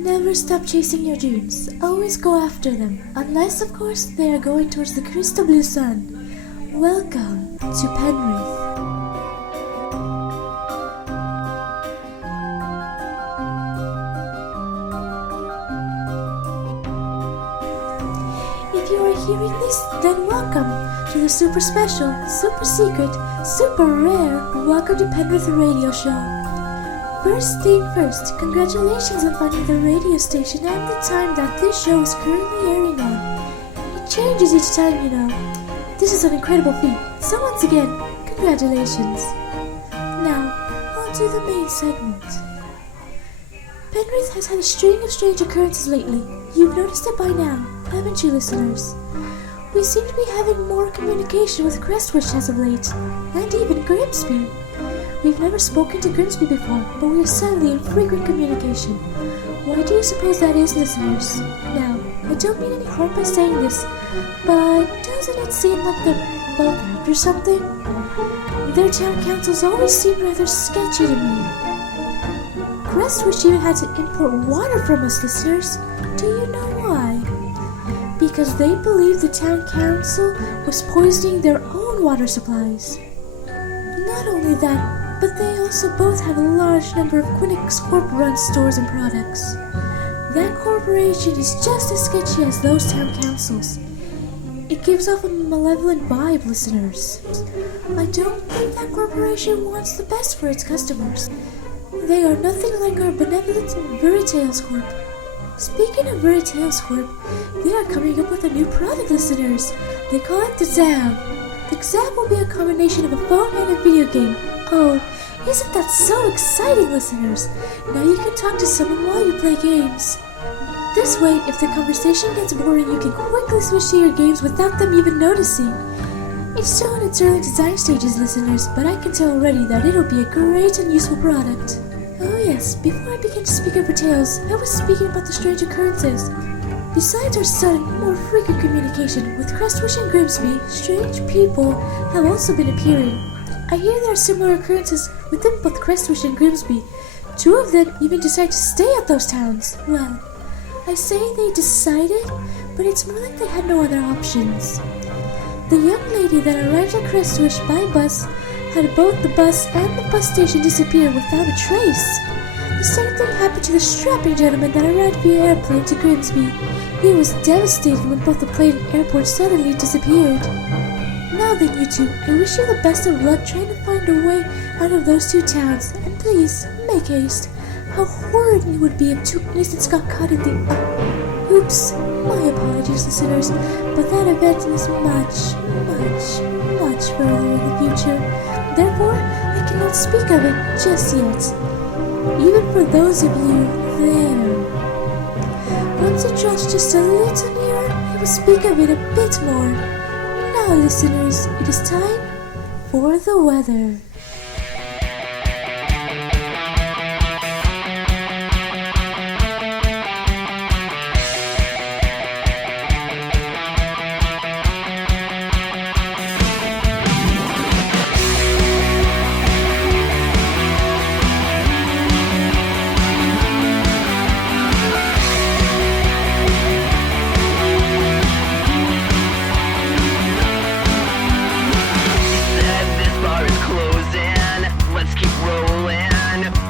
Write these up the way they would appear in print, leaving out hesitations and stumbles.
Never stop chasing your dreams. Always go after them. Unless, of course, they are going towards the crystal blue sun. Welcome to Penrith. If you are hearing this, then welcome to the super special, super secret, super rare Welcome to Penrith radio show. First thing first, congratulations on finding the radio station and the time that this show is currently airing on. It changes each time, you know. This is an incredible feat, so once again, congratulations. Now, on to the main segment. Penrith has had a string of strange occurrences lately. You've noticed it by now, haven't you, listeners? We seem to be having more communication with Crestwish as of late, and even Grimsby. We've never spoken to Grimsby before, but we are suddenly in frequent communication. Why do you suppose that is, listeners? Now, I don't mean any harm by saying this, but doesn't it seem like they're both after something? Their town councils always seem rather sketchy to me. Crestwish even had to import water from us, listeners. Do you know why? Because they believed the town council was poisoning their own water supplies. Not only that, but they also both have a large number of Quinnick's Corp-run stores and products. That corporation is just as sketchy as those town councils. It gives off a malevolent vibe, listeners. I don't think that corporation wants the best for its customers. They are nothing like our benevolent Veritails Corp. Speaking of Veritails Corp, they are coming up with a new product, listeners. They call it the Zab. The Zab will be a combination of a phone and a video game. Oh, isn't that so exciting, listeners? Now you can talk to someone while you play games. This way, if the conversation gets boring, you can quickly switch to your games without them even noticing. It's still in its early design stages, listeners, but I can tell already that it'll be a great and useful product. Oh yes, before I begin to speak of Veritails, I was speaking about the strange occurrences. Besides our sudden, more frequent communication with Crestwish and Grimsby, strange people have also been appearing. I hear there are similar occurrences within both Crestwish and Grimsby. Two of them even decided to stay at those towns. Well, I say they decided, but it's more like they had no other options. The young lady that arrived at Crestwish by bus had both the bus and the bus station disappear without a trace. The same thing happened to the strapping gentleman that arrived via airplane to Grimsby. He was devastated when both the plane and airport suddenly disappeared. Now then, you two, I wish you the best of luck trying to find a way out of those two towns, and please, make haste. How horrid it would be if two innocents got caught in the... Oops, my apologies, listeners, but that event is much, much, much further in the future. Therefore, I cannot speak of it just yet. Even for those of you there. Once it draws just a little nearer, I will speak of it a bit more. Now, listeners, it is time for the weather.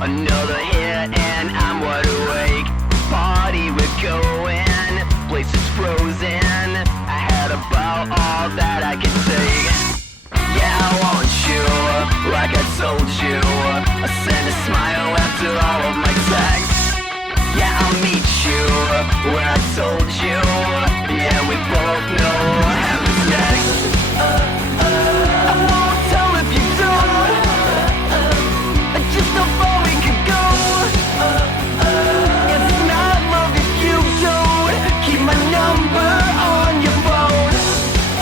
Another hit and I'm wide awake. Party we're going, place is frozen. I had about all that I could take. Yeah, I want you, like I told you. I send a smile after all of my texts. Yeah, I'll meet you where I told you. Yeah, we both know heaven's next. I won't tell if you don't. Just how far we could go. It's not love if you don't keep my number on your phone.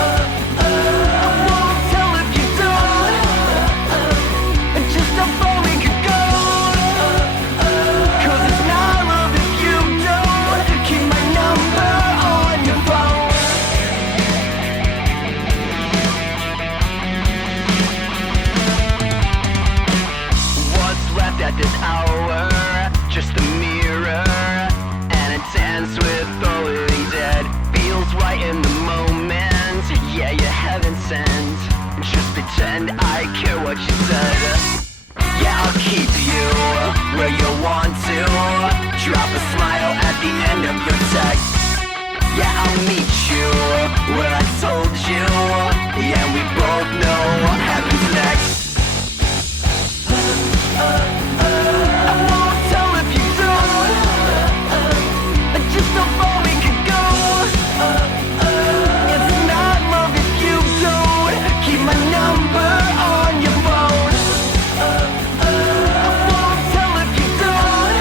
I won't tell if you don't. Just how far we could go. sure you'll want to drop a smile at the end of your text. Yeah, I'll meet you where I told you. Yeah, we both know what happens next. I won't tell if you don't. Just how far we could go. It's not love if you don't keep my number on your phone. I won't tell if you don't.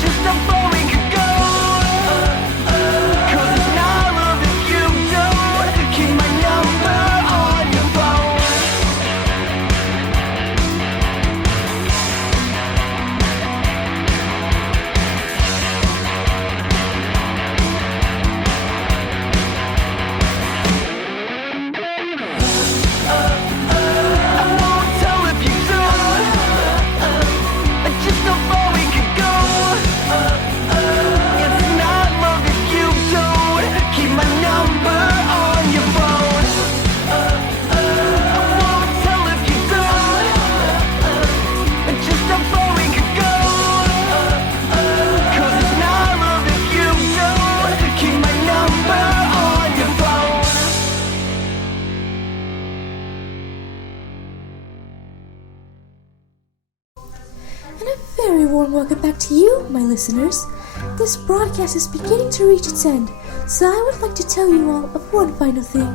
Just how far we could go. 'Cause it's not love if you don't keep my number on your phone. I won't tell if you don't. Just how far we could go. It's not love if you don't keep my number on your phone. I won't tell if you don't. Just how far we could go. 'Cause it's not love if you don't keep my number on your phone. And a very warm welcome back to you, my listeners. This broadcast is beginning to reach its end, so I would like to tell you all of one final thing.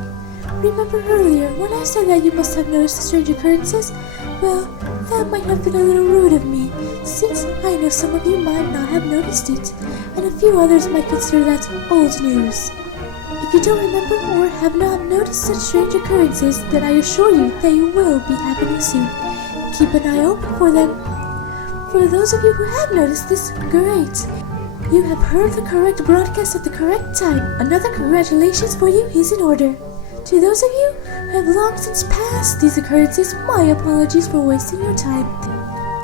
Remember earlier when I said that you must have noticed the strange occurrences? Well, that might have been a little rude of me, since I know some of you might not have noticed it, and a few others might consider that old news. If you don't remember or have not noticed such strange occurrences, then I assure you they will be happening soon. Keep an eye open for them. For those of you who have noticed this, great! You have heard the correct broadcast at the correct time. Another congratulations for you is in order. To those of you who have long since passed these occurrences, my apologies for wasting your time.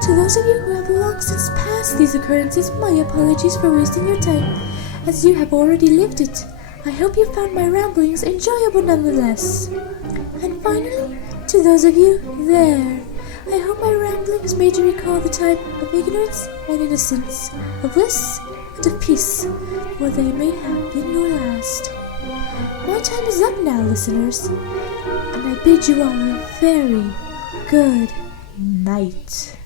To those of you who have long since passed these occurrences, my apologies for wasting your time, as you have already lived it. I hope you found my ramblings enjoyable nonetheless. And finally, to those of you there, I hope my ramblings made you recall the time of ignorance and innocence, of bliss and of peace, for they may have been your last. My time is up now, listeners, and I bid you all a very good night.